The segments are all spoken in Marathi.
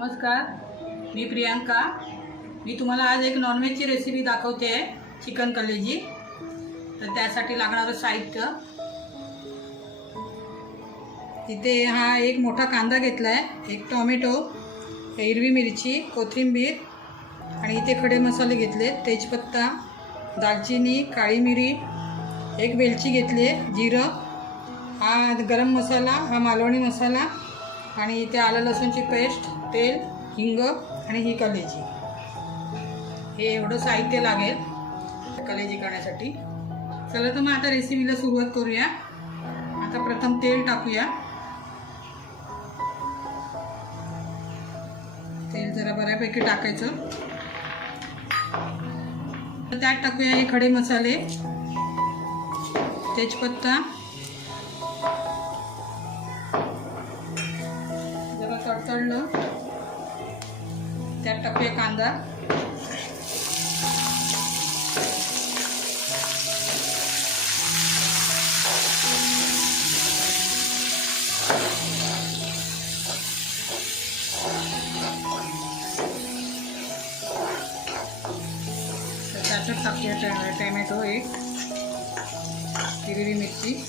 नमस्कार, मी प्रियांका। मी तुम्हाला आज एक नॉनव्हेजची रेसिपी दाखवते आहे, चिकन कलेजी। तर त्यासाठी लागणारं साहित्य, इथे हा एक मोठा कांदा घेतला आहे, एक टोमॅटो, हिरवी मिरची, कोथिंबीर आणि इथे खडे मसाले घेतले, तेजपत्ता, दालचिनी, काळी मिरी, एक वेलची घेतली आहे, जिरं, हा गरम मसाला, हा मालवणी मसाला आणि इथे आलं लसूणची पेस्ट, तेल, हिंग आणि ही कलेजी। हे एवढं साहित्य लागेल कलेजी करण्यासाठी। चला तर मग आता रेसिपीला सुरुवात करूया। आता प्रथम तेल टाकूया। तेल जरा बऱ्यापैकी टाकायचं। त्यात टाकूया हे खडे मसाले, तेजपत्ता, जरा तडतडलं त्यात टाकूया कांदा, त्याच्यात टाकूया टोमॅटो, एक हिरवी मिरची,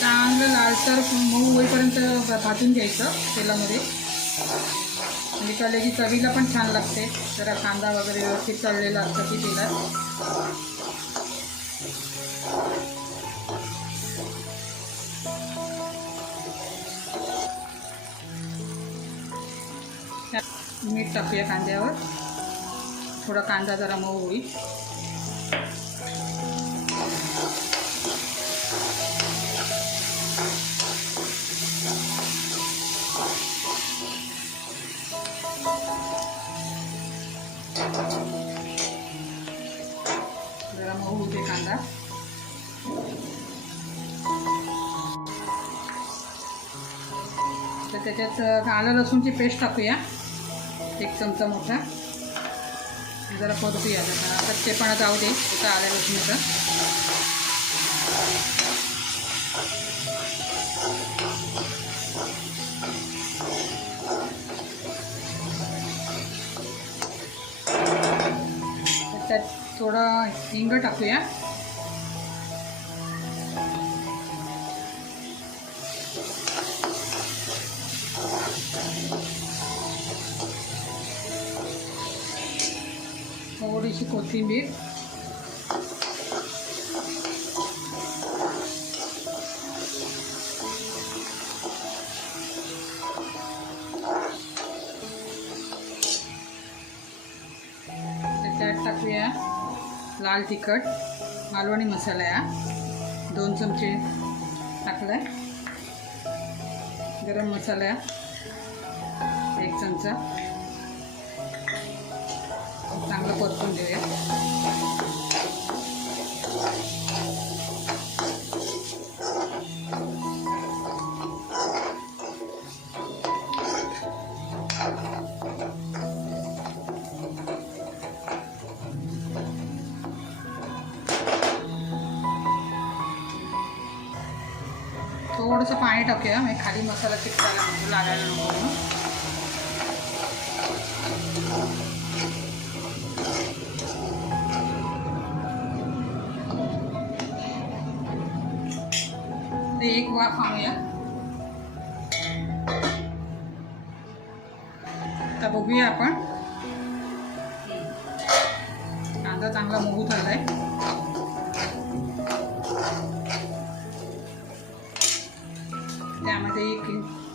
चांगलं लालसर मऊ होईपर्यंत भाजून घ्यायचं तेलामध्ये। म्हणजे कलेजी चवीला पण छान लागते, जरा कांदा वगैरे व्यवस्थित तळलेला असतं की तेलात। मीठ टाकूया कांद्यावर, थोडा कांदा जरा मऊ होईल। जरा मऊ होते कांदा। तर त्याच्यात आलं लसूणची पेस्ट टाकूया, एक चमचा मोठा। जरा परतूया, कच्चेपणा जाऊ दे त्याचा आलं लसूणचा। त्यात थोडा हिंग टाकूया, थोडीशी कोथिंबीर, त्यात टाकूया लाल तिखट, मालवणी मसाला या 2 चमचे टाकलाय, गरम मसाला 1 चमचा। चांगलं परतून देऊया। थोडंसं पाणी टाकूया, म्हणजे खाली मसाला चिकटायला नको, लागायला नको म्हणून। एक वाफ आणूया। आता बघूया आपण, कांदा चांगला मऊ झालाय। त्यामध्ये एक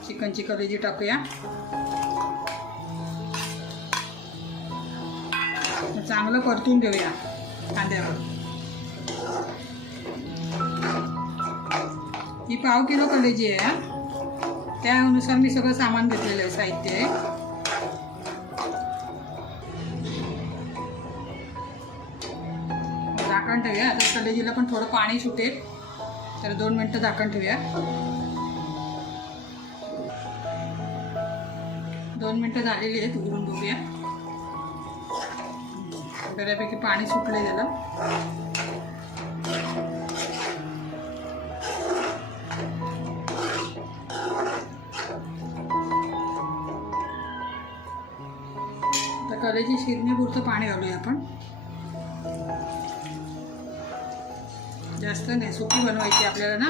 चिकनची कलेजी टाकूया, चांगलं परतून घेऊया कांद्यावर। ही 1/2 किलो कलेजी आहे, त्यानुसार मी सगळं सामान घेतलेलं आहे, साहित्य आहे। झाकण ठेवूया। आता कलेजीला पण थोडं पाणी सुटेल, तर 2 मिनटं झाकण ठेवूया। 2 मिनटं झालेली आहेत, उघडून बघूया। बऱ्यापैकी पाणी सुटलंय त्याला। कलेजी शिरण्यापुरतं पाणी घालूया आपण. जास्त नाही, सुकी बनवायची आपल्याला ना,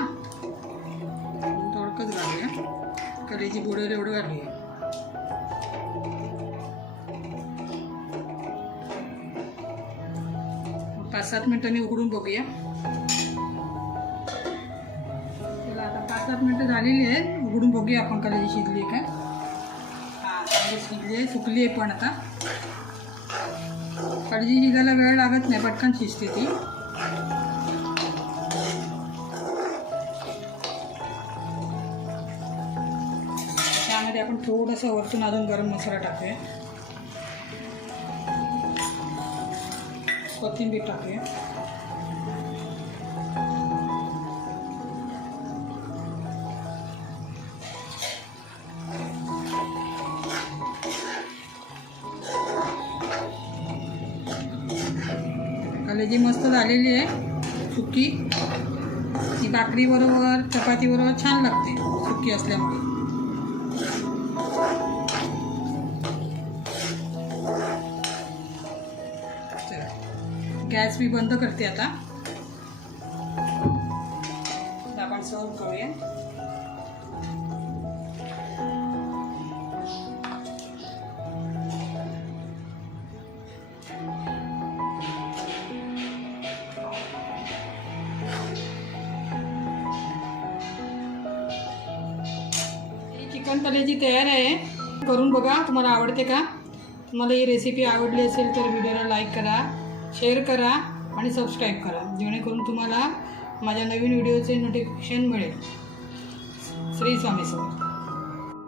थोडकंच घालूया. कलेजी बुडेल एवढं घालूया. 5-7 मिनिटांनी उघडून बघूया. चला आता 5-7 मिनिटं झालेली आहेत. उघडून बघूया आपण कलेजी शिजली आहे का. हां, शिजली आहे, सुकली आहे. पण आता कलेजी शिजायला वेळ लागत नाही, पटकन शिजते ती. त्यामध्ये आपण थोडंसं वरतून अजून गरम मसाला टाकूया, कोथिंबीर टाकूया. कलेजी मस्त झालेली आहे सुकी. ती भाकरीबरोबर चपातीबरोबर छान लागते सुकी असल्यामुळे. गॅस मी बंद करते आता. आपण सर्व करूया. चिकन कलेजी तयार आहे. करून बघा, तुम्हाला आवडते का. तुम्हाला ही रेसिपी आवडली असेल तर व्हिडिओला लाईक करा, शेअर करा आणि सबस्क्राईब करा, जेणेकरून तुम्हाला माझ्या नवीन व्हिडिओचे नोटिफिकेशन मिळेल. श्री स्वामी समर्थ.